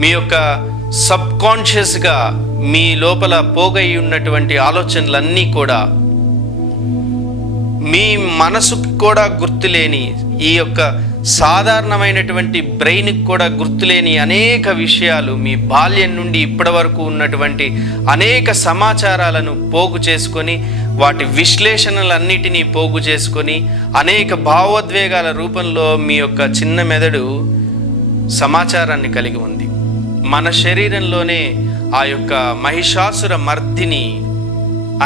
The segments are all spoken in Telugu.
మీ యొక్క సబ్కాన్షియస్గా మీ లోపల పోగై ఉన్నటువంటి ఆలోచనలన్నీ కూడా మీ మనసుకు కూడా గుర్తులేని, ఈ యొక్క సాధారణమైనటువంటి బ్రెయిన్కి కూడా గుర్తులేని అనేక విషయాలు, మీ బాల్యం నుండి ఇప్పటి వరకు ఉన్నటువంటి అనేక సమాచారాలను పోగు చేసుకొని, వాటి విశ్లేషణలన్నిటినీ పోగు చేసుకొని, అనేక భావోద్వేగాల రూపంలో మీ యొక్క చిన్న మెదడు సమాచారాన్ని కలిగి ఉంది. మన శరీరంలోనే ఆ యొక్క మహిషాసుర మర్దిని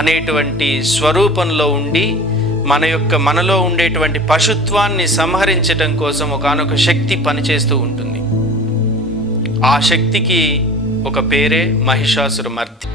అనేటువంటి స్వరూపంలో ఉండి మనలో ఉండేటువంటి పశుత్వాన్ని సంహరించటం కోసం ఒకానొక శక్తి పనిచేస్తూ ఉంటుంది. ఆ శక్తికి ఒక పేరే మహిషాసుర మర్ది.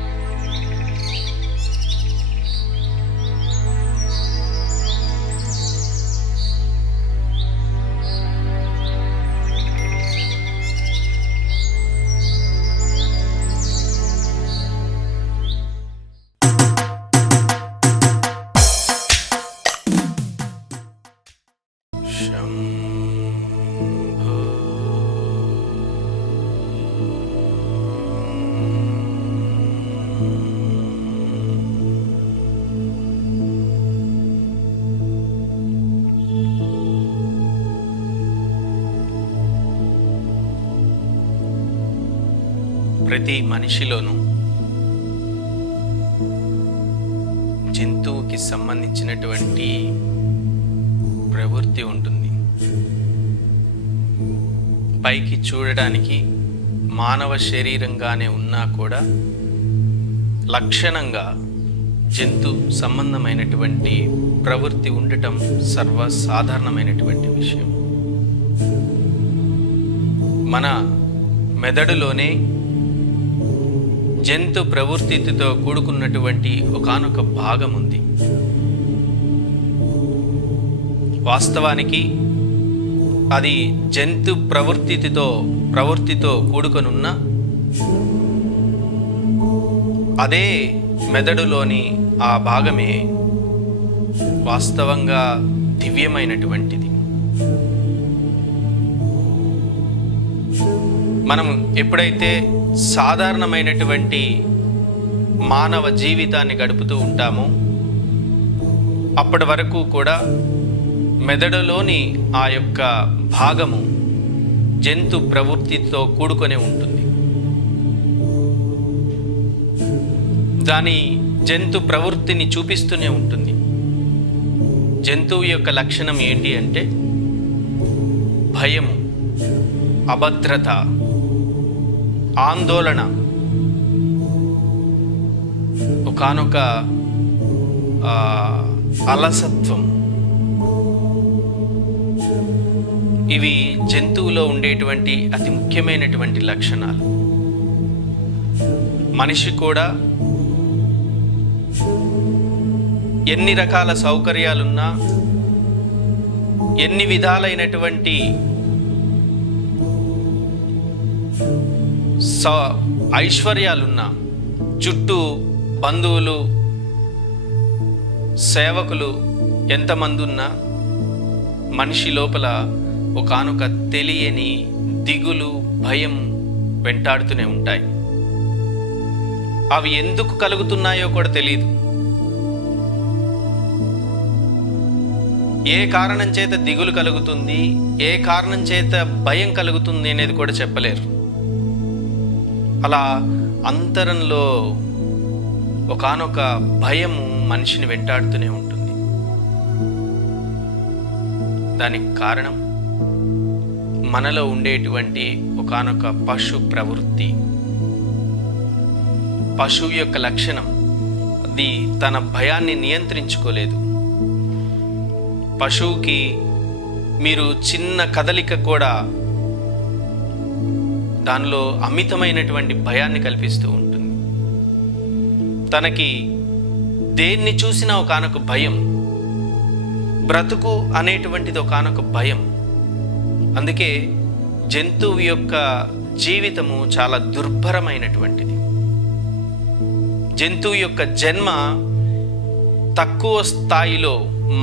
ప్రతి మనిషిలోనూ జంతువుకి సంబంధించినటువంటి ప్రవృత్తి ఉంటుంది. పైకి చూడడానికి మానవ శరీరంగానే ఉన్నా కూడా లక్షణంగా జంతు సంబంధమైనటువంటి ప్రవృత్తి ఉండటం సర్వసాధారణమైనటువంటి విషయం. మన మెదడులోనే జంతు ప్రవృత్తితో కూడుకున్నటువంటి ఒకానొక భాగం ఉంది. వాస్తవానికి అది జంతు ప్రవృత్తితో కూడుకొనున్న అదే మెదడులోని ఆ భాగమే వాస్తవంగా దివ్యమైనటువంటిది. మనం ఎప్పుడైతే సాధారణమైనటువంటి మానవ జీవితాన్ని గడుపుతూ ఉంటామో అప్పటి వరకు కూడా మెదడులోని ఆ యొక్క భాగము జంతు ప్రవృత్తితో కూడుకొని ఉంటుంది. దాని జంతు ప్రవృత్తిని చూపిస్తూనే ఉంటుంది. జంతువు యొక్క లక్షణం ఏంటి అంటే భయము, అభద్రత, ఆందోళన, ఒకానొక అలసత్వం. ఇవి జంతువులో ఉండేటువంటి అతి ముఖ్యమైనటువంటి లక్షణాలు. మనిషి కూడా ఎన్ని రకాల సౌకర్యాలున్నా, ఎన్ని విధాలైనటువంటి ఐశ్వర్యాలున్నా, చుట్టూ బంధువులు, సేవకులు ఎంతమంది ఉన్నా మనిషి లోపల ఒకానొక తెలియని దిగులు, భయం వెంటాడుతూనే ఉంటాయి. అవి ఎందుకు కలుగుతున్నాయో కూడా తెలియదు. ఏ కారణం చేత దిగులు కలుగుతుంది, ఏ కారణం చేత భయం కలుగుతుంది అనేది కూడా చెప్పలేరు. అలా అంతరంలో ఒకానొక భయము మనిషిని వెంటాడుతూనే ఉంటుంది. దానికి కారణం మనలో ఉండేటువంటి ఒకానొక పశు ప్రవృత్తి. పశువు యొక్క లక్షణం అది తన భయాన్ని నియంత్రించుకోలేదు. పశువుకి మీరు చిన్న కదలిక కూడా దానిలో అమితమైనటువంటి భయాన్ని కల్పిస్తూ ఉంటుంది. తనకి దేన్ని చూసినా ఒకానొక భయం, బ్రతుకు అనేటువంటిది ఒకానొక భయం. అందుకే జంతువు యొక్క జీవితము చాలా దుర్భరమైనటువంటిది. జంతువు యొక్క జన్మ తక్కువ స్థాయిలో,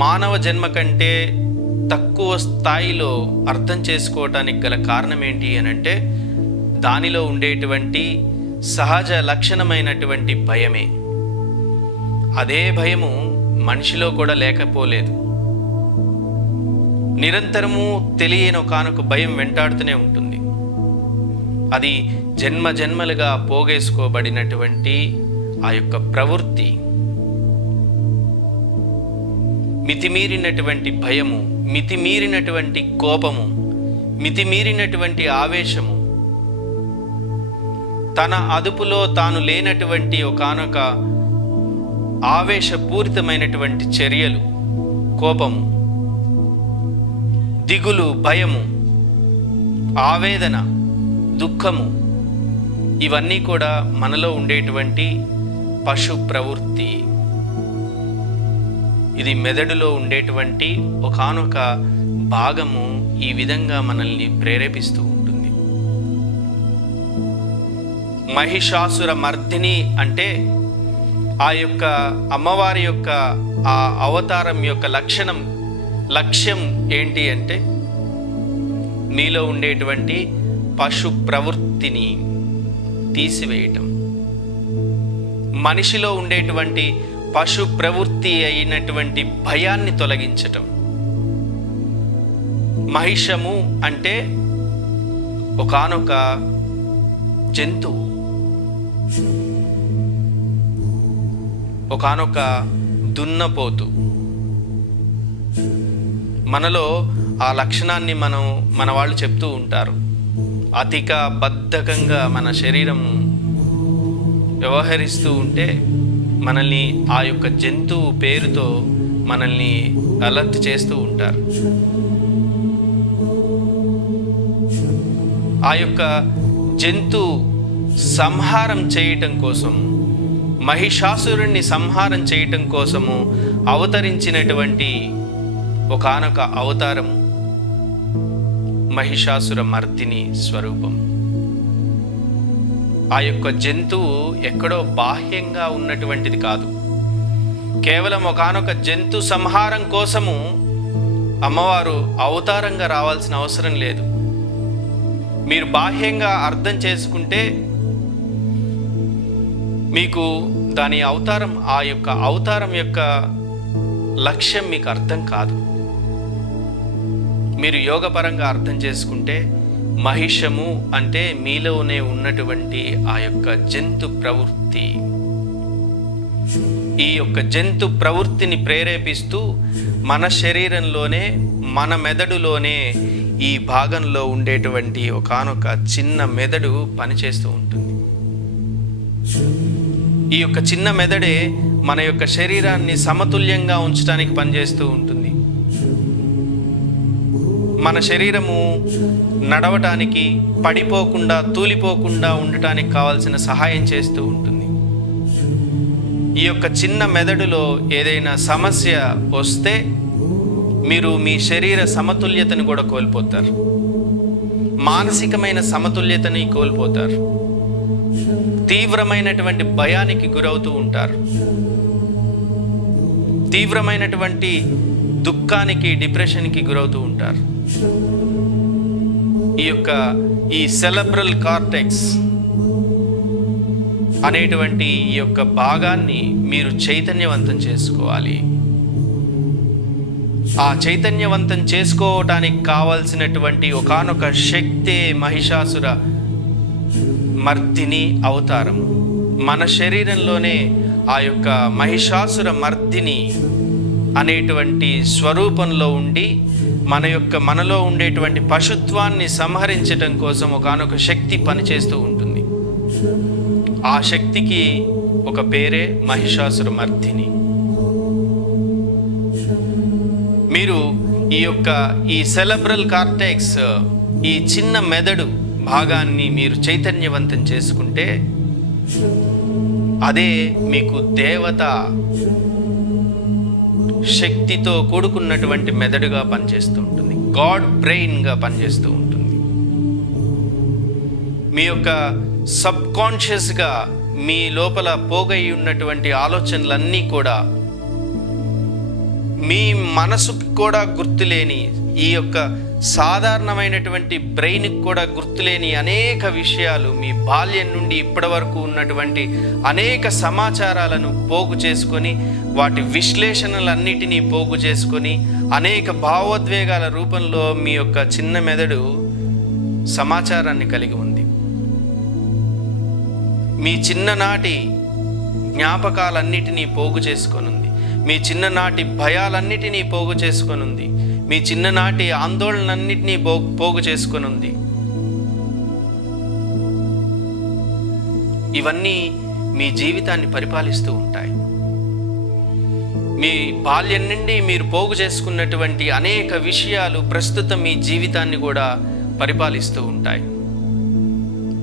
మానవ జన్మ కంటే తక్కువ స్థాయిలో అర్థం చేసుకోవటానికి గల కారణం ఏంటి అని అంటే దానిలో ఉండేటువంటి సహజ లక్షణమైనటువంటి భయమే. అదే భయము మనిషిలో కూడా లేకపోలేదు. నిరంతరము తెలియని ఒకానొక భయం వెంటాడుతూనే ఉంటుంది. అది జన్మ జన్మలుగా పోగేసుకోబడినటువంటి ఆ యొక్క ప్రవృత్తి. మితిమీరినటువంటి భయము, మితిమీరినటువంటి కోపము, మితిమీరినటువంటి ఆవేశము, తన అదుపులో తాను లేనటువంటి ఒకానొక ఆవేశపూరితమైనటువంటి చర్యలు, కోపము, దిగులు, భయము, ఆవేదన, దుఃఖము, ఇవన్నీ కూడా మనలో ఉండేటువంటి పశు ప్రవృత్తి. ఇది మెదడులో ఉండేటువంటి ఒకానొక భాగము ఈ విధంగా మనల్ని ప్రేరేపిస్తూ ఉంటుంది. మహిషాసుర మర్దిని అంటే ఆ యొక్క అమ్మవారి యొక్క ఆ అవతారం యొక్క లక్ష్యం ఏంటి అంటే మీలో ఉండేటువంటి పశు ప్రవృత్తిని తీసివేయటం, మనిషిలో ఉండేటువంటి పశు ప్రవృత్తి అయినటువంటి భయాన్ని తొలగించటం. మహిషము అంటే ఒకానొక జంతువు, ఒకానొక దున్నపోతు. మనలో ఆ లక్షణాన్ని మన వాళ్ళు చెప్తూ ఉంటారు. అతిక బద్ధకంగా మన శరీరం వ్యవహరిస్తూ ఉంటే మనల్ని ఆ యొక్క జంతువు పేరుతో మనల్ని అలర్ట్ చేస్తూ ఉంటారు. ఆ యొక్క జంతు సంహారం చేయటం కోసం, మహిషాసురుణ్ణి సంహారం చేయటం కోసము అవతరించినటువంటి ఒకానొక అవతారము మహిషాసుర మర్దిని స్వరూపం. ఆ యొక్క జంతువు ఎక్కడో బాహ్యంగా ఉన్నటువంటిది కాదు. కేవలం ఒకానొక జంతు సంహారం కోసము అమ్మవారు అవతారంగా రావాల్సిన అవసరం లేదు. మీరు బాహ్యంగా అర్థం చేసుకుంటే మీకు దాని అవతారం, ఆ యొక్క అవతారం యొక్క లక్ష్యం మీకు అర్థం కాదు. మీరు యోగపరంగా అర్థం చేసుకుంటే మహిషము అంటే మీలోనే ఉన్నటువంటి ఆ యొక్క జంతు ప్రవృత్తి. ఈ యొక్క జంతు ప్రవృత్తిని ప్రేరేపిస్తూ మన శరీరంలోనే, మన మెదడులోనే ఈ భాగంలో ఉండేటువంటి ఒకానొక చిన్న మెదడు పనిచేస్తూ ఉంటుంది. ఈ యొక్క చిన్న మెదడే మన యొక్క శరీరాన్ని సమతుల్యంగా ఉంచడానికి పనిచేస్తూ ఉంటుంది. మన శరీరము నడవటానికి, పడిపోకుండా, తూలిపోకుండా ఉండటానికి కావాల్సిన సహాయం చేస్తూ ఉంటుంది. ఈ యొక్క చిన్న మెదడులో ఏదైనా సమస్య వస్తే మీరు మీ శరీర సమతుల్యతను కూడా కోల్పోతారు, మానసికమైన సమతుల్యతని కోల్పోతారు, తీవ్రమైనటువంటి భయానికి గురవుతూ ఉంటారు, తీవ్రమైనటువంటి దుఃఖానికి, డిప్రెషన్కి గురవుతూ ఉంటారు. ఈ సెరెబ్రల్ కార్టెక్స్ అనేటువంటి ఈ యొక్క భాగాన్ని మీరు చైతన్యవంతం చేసుకోవాలి. ఆ చైతన్యవంతం చేసుకోవటానికి కావలసినటువంటి ఒకానొక శక్తే మహిషాసుర మర్దిని అవతారము. మన శరీరంలోనే ఆ యొక్క మహిషాసుర మర్దిని అనేటువంటి స్వరూపంలో ఉండి మనలో ఉండేటువంటి పశుత్వాన్ని సంహరించటం కోసం ఒకానొక శక్తి పనిచేస్తూ ఉంటుంది. ఆ శక్తికి ఒక పేరే మహిషాసుర మర్దిని. మీరు ఈ సెరెబ్రల్ కార్టెక్స్, ఈ చిన్న మెదడు భాగాన్ని మీరు చైతన్యవంతం చేసుకుంటే అదే మీకు దేవత శక్తితో కూడుకున్నటువంటి మెదడుగా పనిచేస్తూ ఉంటుంది, గాడ్ బ్రెయిన్గా పనిచేస్తూ ఉంటుంది. మీ యొక్క సబ్కాన్షియస్గా మీ లోపల పోగై ఉన్నటువంటి ఆలోచనలన్నీ కూడా, మీ మనసుకు కూడా గుర్తులేని ఈ యొక్క సాధారణమైనటువంటి బ్రెయిన్కి కూడా గుర్తులేని అనేక విషయాలు, మీ బాల్యం నుండి ఇప్పటి వరకు ఉన్నటువంటి అనేక సమాచారాలను పోగు చేసుకొని, వాటి విశ్లేషణలన్నిటినీ పోగు చేసుకొని, అనేక భావోద్వేగాల రూపంలో మీ యొక్క చిన్న మెదడు సమాచారాన్ని కలిగి ఉంది. మీ చిన్ననాటి జ్ఞాపకాలన్నిటినీ పోగు చేసుకొనుంది. మీ చిన్ననాటి భయాలన్నిటినీ పోగు చేసుకొనుంది. మీ చిన్ననాటి ఆందోళనన్నిటినీ పోగు చేసుకొనుంది. ఇవన్నీ మీ జీవితాన్ని పరిపాలిస్తూ ఉంటాయి. మీ బాల్యం నుండి మీరు పోగు చేసుకున్నటువంటి అనేక విషయాలు ప్రస్తుతం మీ జీవితాన్ని కూడా పరిపాలిస్తూ ఉంటాయి.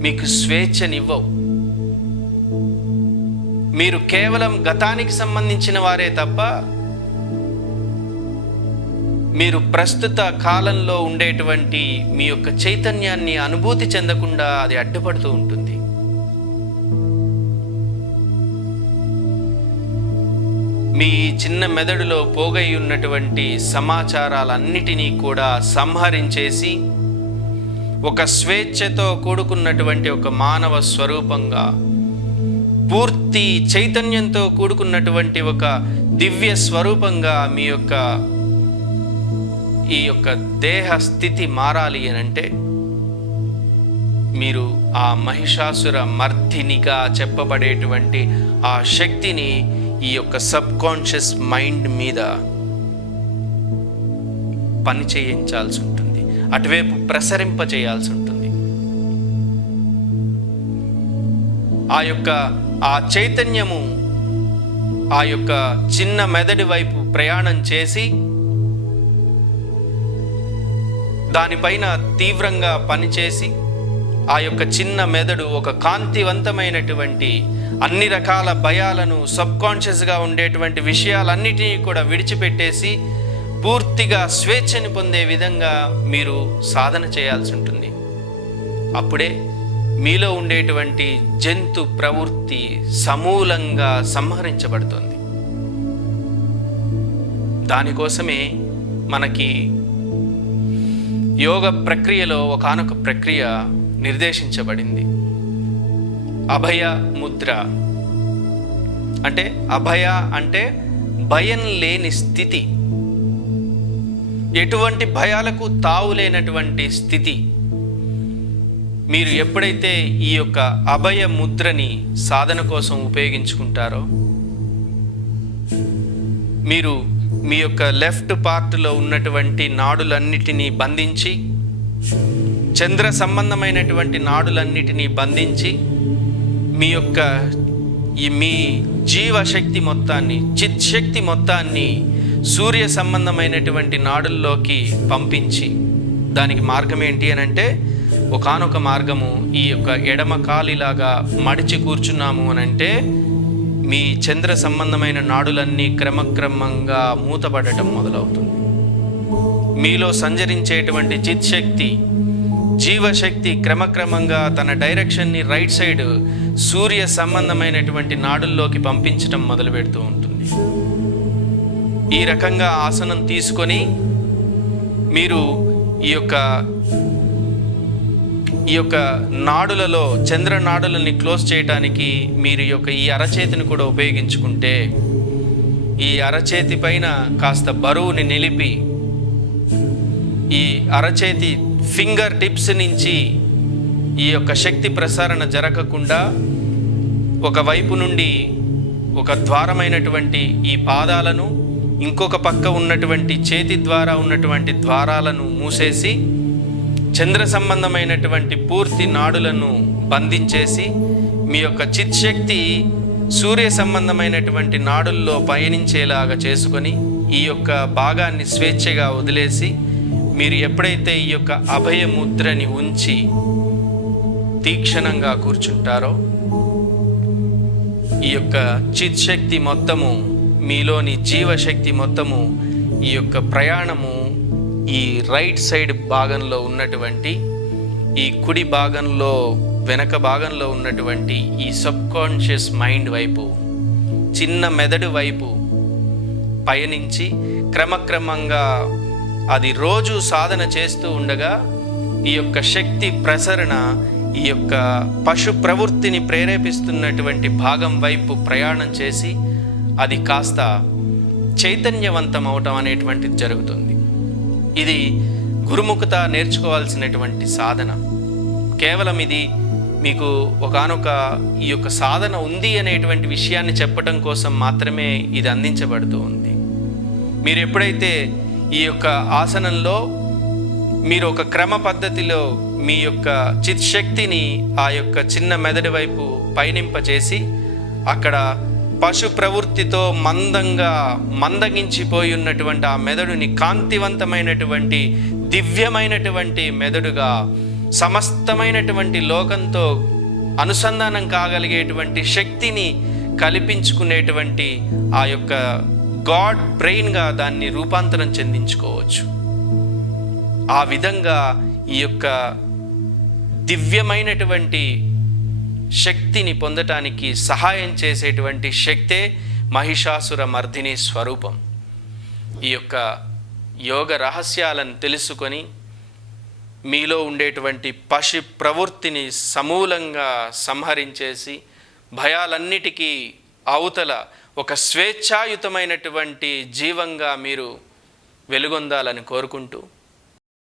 మీకు స్వేచ్ఛనివ్వవు. మీరు కేవలం గతానికి సంబంధించిన వారే తప్ప మీరు ప్రస్తుత కాలంలో ఉండేటువంటి మీ యొక్క చైతన్యాన్ని అనుభూతి చెందకుండా అది అడ్డుపడుతూ ఉంటుంది. మీ చిన్న మెదడులో పోగై ఉన్నటువంటి సమాచారాలన్నిటినీ కూడా సంహరించేసి ఒక స్వేచ్ఛతో కూడుకున్నటువంటి ఒక మానవ స్వరూపంగా, పూర్తి చైతన్యంతో కూడుకున్నటువంటి ఒక దివ్య స్వరూపంగా మీ యొక్క ఈ యొక్క దేహ స్థితి మారాలి అనంటే మీరు ఆ మహిషాసుర మర్దినిగా చెప్పబడేటువంటి ఆ శక్తిని ఈ యొక్క సబ్ కాన్షియస్ మైండ్ మీద పని చేయించాల్సి ఉంటుంది, అటువైపు ప్రసరింప చేయాల్సి ఉంటుంది. ఆ చైతన్యము ఆ యొక్క చిన్న మెదడు వైపు ప్రయాణం చేసి దానిపైన తీవ్రంగా పనిచేసి ఆ యొక్క చిన్న మెదడు ఒక కాంతివంతమైనటువంటి అన్ని రకాల భయాలను, సబ్కాన్షియస్గా ఉండేటువంటి విషయాలన్నిటినీ కూడా విడిచిపెట్టేసి పూర్తిగా స్వేచ్ఛని పొందే విధంగా మీరు సాధన చేయాల్సి ఉంటుంది. అప్పుడే మీలో ఉండేటువంటి జంతు ప్రవృత్తి సమూలంగా సంహరించబడుతుంది. దానికోసమే మనకి యోగ ప్రక్రియలో ఒకానొక ప్రక్రియ నిర్దేశించబడింది. అభయ ముద్ర అంటే, అభయ అంటే భయం లేని స్థితి, ఎటువంటి భయాలకు తావు లేనటువంటి స్థితి. మీరు ఎప్పుడైతే ఈ యొక్క అభయ ముద్రని సాధన కోసం ఉపయోగించుకుంటారో, మీరు మీ యొక్క లెఫ్ట్ పార్ట్లో ఉన్నటువంటి నాడులన్నిటినీ బంధించి, చంద్ర సంబంధమైనటువంటి నాడులన్నిటినీ బంధించి, మీ జీవశక్తి మొత్తాన్ని, చిత్శక్తి మొత్తాన్ని సూర్య సంబంధమైనటువంటి నాడుల్లోకి పంపించి, దానికి మార్గం ఏంటి అని అంటే, ఒకానొక మార్గము ఈ యొక్క ఎడమ కాలిలాగా మడిచి కూర్చున్నాము అని అంటే మీ చంద్ర సంబంధమైన నాడులన్నీ క్రమక్రమంగా మూతపడటం మొదలవుతుంది. మీలో సంచరించేటువంటి చిత్శక్తి, జీవశక్తి క్రమక్రమంగా తన డైరెక్షన్ని రైట్ సైడ్ సూర్య సంబంధమైనటువంటి నాడుల్లోకి పంపించడం మొదలు పెడుతూ ఉంటుంది. ఈ రకంగా ఆసనం తీసుకొని మీరు ఈ యొక్క నాడులలో, చంద్ర నాడులని క్లోజ్ చేయడానికి మీరు ఈ అరచేతిని కూడా ఉపయోగించుకుంటే, ఈ అరచేతి పైన కాస్త బరువుని నిలిపి, ఈ అరచేతి ఫింగర్ టిప్స్ నుంచి ఈ యొక్క శక్తి ప్రసారణ జరగకుండా ఒకవైపు నుండి ఒక ద్వారమైనటువంటి ఈ పాదాలను, ఇంకొక పక్క ఉన్నటువంటి చేతి ద్వారా ఉన్నటువంటి ద్వారాలను మూసేసి చంద్ర సంబంధమైనటువంటి పూర్తి నాడులను బంధించేసి మీ యొక్క చిత్శక్తి సూర్య సంబంధమైనటువంటి నాడుల్లో పయనించేలాగా చేసుకొని ఈ యొక్క భాగాన్ని స్వేచ్ఛగా వదిలేసి, మీరు ఎప్పుడైతే ఈ యొక్క అభయ ముద్రని ఉంచి తీక్షణంగా కూర్చుంటారో, ఈ యొక్క చిత్శక్తి మొత్తము, మీలోని జీవశక్తి మొత్తము ఈ యొక్క ప్రయాణము ఈ రైట్ సైడ్ భాగంలో ఉన్నటువంటి, ఈ కుడి భాగంలో వెనక భాగంలో ఉన్నటువంటి ఈ సబ్కాన్షియస్ మైండ్ వైపు, చిన్న మెదడు వైపు పయనించి క్రమక్రమంగా అది రోజు సాధన చేస్తూ ఉండగా ఈ యొక్క శక్తి ప్రసరణ ఈ యొక్క పశు ప్రవృత్తిని ప్రేరేపిస్తున్నటువంటి భాగం వైపు ప్రయాణం చేసి అది కాస్త చైతన్యవంతం అవటం అనేటువంటిది జరుగుతుంది. ఇది గురుముఖత నేర్చుకోవాల్సినటువంటి సాధన. కేవలం ఇది మీకు ఒకానొక ఈ యొక్క సాధన ఉంది అనేటువంటి విషయాన్ని చెప్పటం కోసం మాత్రమే ఇది అందించబడుతూ ఉంది. మీరు ఎప్పుడైతే ఈ యొక్క ఆసనంలో మీరు ఒక క్రమ పద్ధతిలో మీ యొక్క చిత్శక్తిని ఆ యొక్క చిన్న మెదడు వైపు పయనింపచేసి అక్కడ పశు ప్రవృత్తితో మందగించిపోయి ఉన్నటువంటి ఆ మెదడుని కాంతివంతమైనటువంటి దివ్యమైనటువంటి మెదడుగా, సమస్తమైనటువంటి లోకంతో అనుసంధానం కాగలిగేటువంటి శక్తిని కల్పించుకునేటువంటి ఆ యొక్క గాడ్ బ్రెయిన్గా దాన్ని రూపాంతరం చెందించుకోవచ్చు. ఆ విధంగా ఈ యొక్క దివ్యమైనటువంటి శక్తిని పొందటానికి సహాయం చేసేటువంటి శక్తే మహిషాసుర మర్దిని స్వరూపం. ఈ యొక్క యోగ రహస్యాలను తెలుసుకొని మీలో ఉండేటువంటి పశు ప్రవృత్తిని సమూలంగా సంహరించేసి భయాలన్నిటికీ అవతల ఒక స్వేచ్ఛాయుతమైనటువంటి జీవంగా మీరు వెలుగొందాలని కోరుకుంటూ